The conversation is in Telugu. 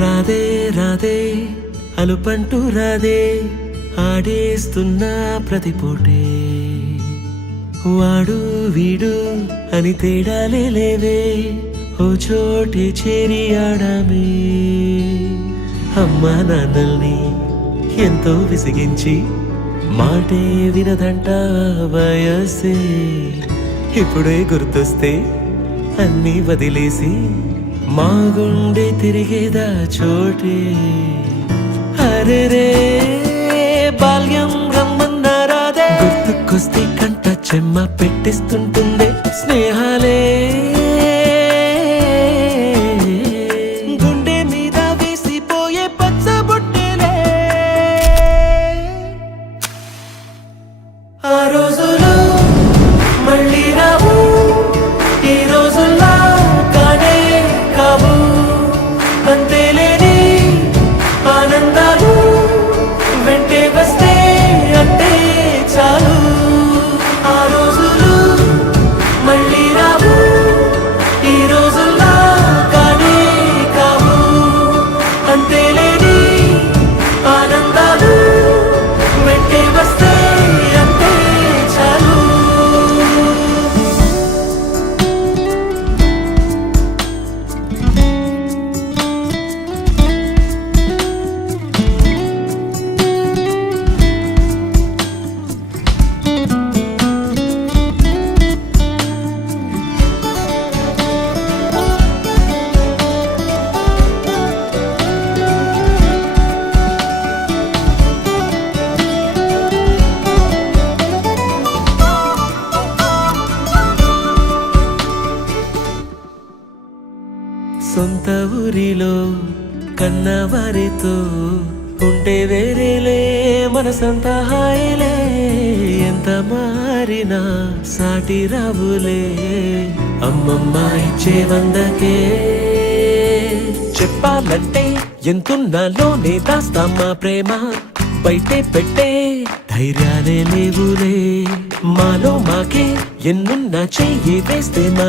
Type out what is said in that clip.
రాదే రాదే అలుపంటూ రాదే ఆడేస్తున్నా ప్రతి పూటే వాడు వీడు అని తేడాలే లేవే ఓ చోటే చేరి ఆడామే అమ్మా నాన్నల్ని ఎంతో విసిగించి మాటే వినదంట వయసే ఇప్పుడే గుర్తొస్తే అన్నీ వదిలేసి మా గుండె తిరిగేదా చోటే అరే రే బాల్యం రమ్మన్నారాదే గుర్తుకొస్తే కంట చెమ్మ పెట్టిస్తుంటుందే స్నేహాలే గుండె మీద వేసిపోయే పచ్చబొట్టెలే ఆ రోజులు మళ్ళీ రావు ఈ రోజుల్లా కానే కావు అంతేలేని ఆనందాలు వెంటే వస్తే అంటే చాలు ఆ రోజులు మళ్ళీ రావు ఈ రోజుల్లా కానే కావు అంతేలేని ఆనందాలు వెంటే వస్తే అంటే చాలు సొంత ఊరిలో కన్నవారితో ఉంటే వేరేలే మనసంత హాయిలే ఎంత మారినా సాటి రావులే అమ్మమ్మ ఇచ్చే వందకే చెప్పాలంటే ఎంతున్నాలోనే దాస్తామా ప్రేమ బయటే పెట్టే ధైర్యాలే లేవులే మాలో మాకే ఎన్నున్నా చెయ్యి వేస్తే మా